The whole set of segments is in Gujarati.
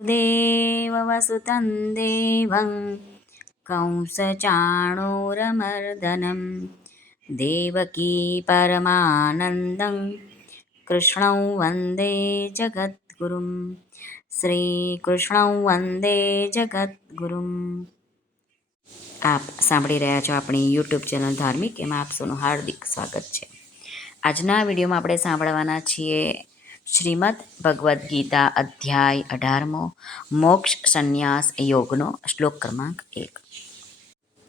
देववसुतं देवं कंसचाणूरमर्दनं देवकी परमानन्दं कृष्णं वन्दे जगद्गुरुं શ્રીકૃષ્ણ વંદે જગદ્ગુરુમ. આપ સાંભળી રહ્યા છો આપણી યુટ્યુબ ચેનલ ધાર્મિક, એમાં આપ સૌનું હાર્દિક સ્વાગત છે. આજના વિડીયોમાં આપણે સાંભળવાના છીએ શ્રીમદ ભગવદ્ ગીતા અધ્યાય 18મો મોક્ષ સંન્યાસ યોગનો શ્લોક ક્રમાંક 1.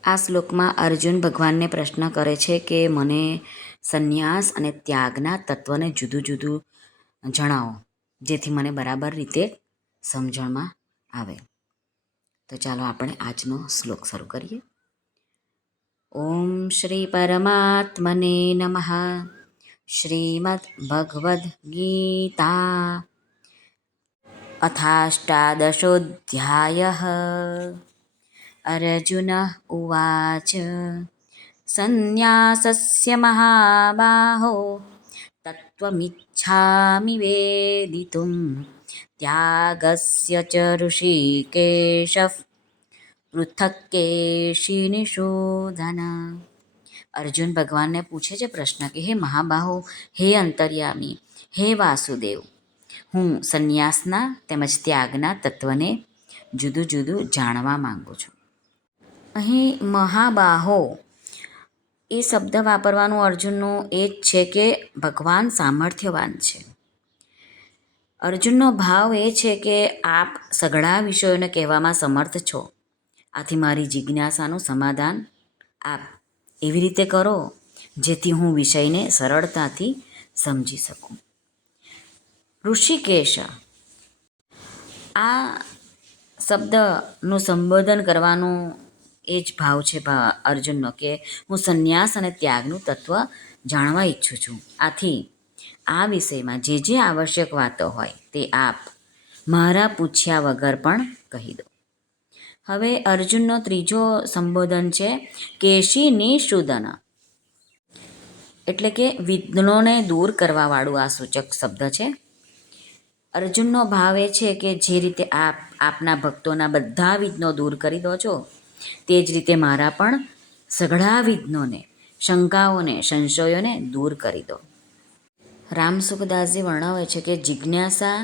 આ શ્લોકમાં અર્જુન ભગવાનને પ્રશ્ન કરે છે કે મને સંન્યાસ અને ત્યાગના તત્વને જુદું જુદું જણાવો, જેથી મને બરાબર રીતે સમજણમાં આવે. તો ચાલો આપણે આજનો શ્લોક શરૂ કરીએ. ઓમ શ્રી પરમાત્મને નમઃ. શ્રીમદ ભગવદ્ ગીતા અથાષ્ટાદશોऽધ્યાયઃ. અર્જુન ઉવાચ સંન્યાસસ્ય મહાબાહો તત્વમિચ્છામિ વેદિતું ત્યાગસ્ય ચ ઋષિકેશઃ પૃથક્ કેશિનિષૂદન. અર્જુન ભગવાનને પૂછે છે પ્રશ્ન કે હે મહાબાહો, હે અંતર્યામી, હે વાસુદેવ, હું સંન્યાસના તેમજ ત્યાગના તત્વને જુદું જુદું જાણવા માંગુ છું. અહીં મહાબાહો એ શબ્દ વાપરવાનું અર્જુનનું એ જ છે કે ભગવાન સામર્થ્યવાન છે. અર્જુનનો ભાવ એ છે કે આપ સઘળા વિષયોને કહેવામાં સમર્થ છો, આથી મારી જિજ્ઞાસાનું સમાધાન આપ એવી રીતે કરો જેથી હું વિષયને સરળતાથી સમજી શકું. ઋષિકેશ, આ શબ્દનું સંબોધન કરવાનું એ જ ભાવ છે અર્જુનનો કે હું સંન્યાસ અને ત્યાગનું તત્વ જાણવા ઈચ્છું છું. આથી આ વિષયમાં જે જે આવશ્યક વાતો હોય તે આપ મારા પૂછ્યા વગર પણ કહી દો. હવે અર્જુનનો ત્રીજો સંબોધન છે કેશિનિષૂદન, એટલે કે વિઘ્નોને દૂર કરવાવાળું આ સૂચક શબ્દ છે. અર્જુનનો ભાવ એ છે કે જે રીતે આપ આપના ભક્તોના બધા વિઘ્નો દૂર કરી દો છો, તે જ રીતે મારા પણ સઘળા વિઘ્નોને, શંકાઓને, સંશયોને દૂર કરી દો. રામસુખદાસજી વર્ણવે છે કે જિજ્ઞાસા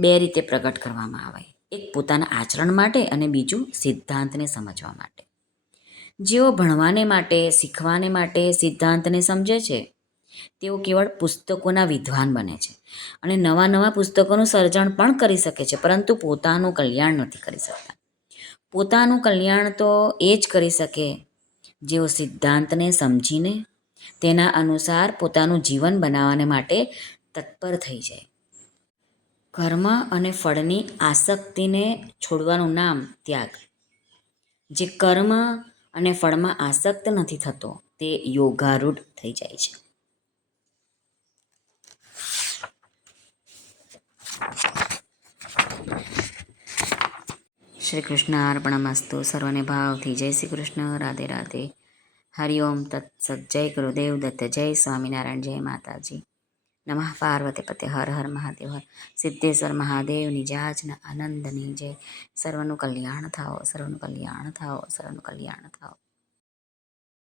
બે રીતે પ્રગટ કરવામાં આવે, એક પોતાના આચરણ માટે અને બીજું સિદ્ધાંતને સમજવા માટે. જેઓ ભણવાને માટે, શીખવાને માટે સિદ્ધાંતને સમજે છે તેઓ કેવળ પુસ્તકોના વિદ્વાન બને છે અને નવા નવા પુસ્તકોનું સર્જન પણ કરી શકે છે, પરંતુ પોતાનું કલ્યાણ નથી કરી શકતા. પોતાનું કલ્યાણ તો એ જ કરી શકે જેઓ સિદ્ધાંતને સમજીને તેના અનુસાર પોતાનું જીવન બનાવવાને માટે તત્પર થઈ જાય. કર્મ અને ફળની આસક્તિને છોડવાનું નામ ત્યાગ. જે કર્મ અને ફળમાં આસક્ત નથી થતો તે યોગારૂઢ થઈ જાય છે. શ્રી કૃષ્ણ અર્પણમસ્તુ. સર્વને ભાવથી જય શ્રી કૃષ્ણ. રાધે રાધે. હરિઓમ તત્સત. જય ગુરુદેવ દત્ત. જય સ્વામિનારાયણ. જય માતાજી. નમઃ પાર્વતી પતે. હર હર મહાદેવ. હર સિદ્ધેશ્વર મહાદેવની જાજના આનંદની જય. સર્વનું કલ્યાણ થાઓ, સર્વનું કલ્યાણ થાઓ, સર્વનું કલ્યાણ થાઓ.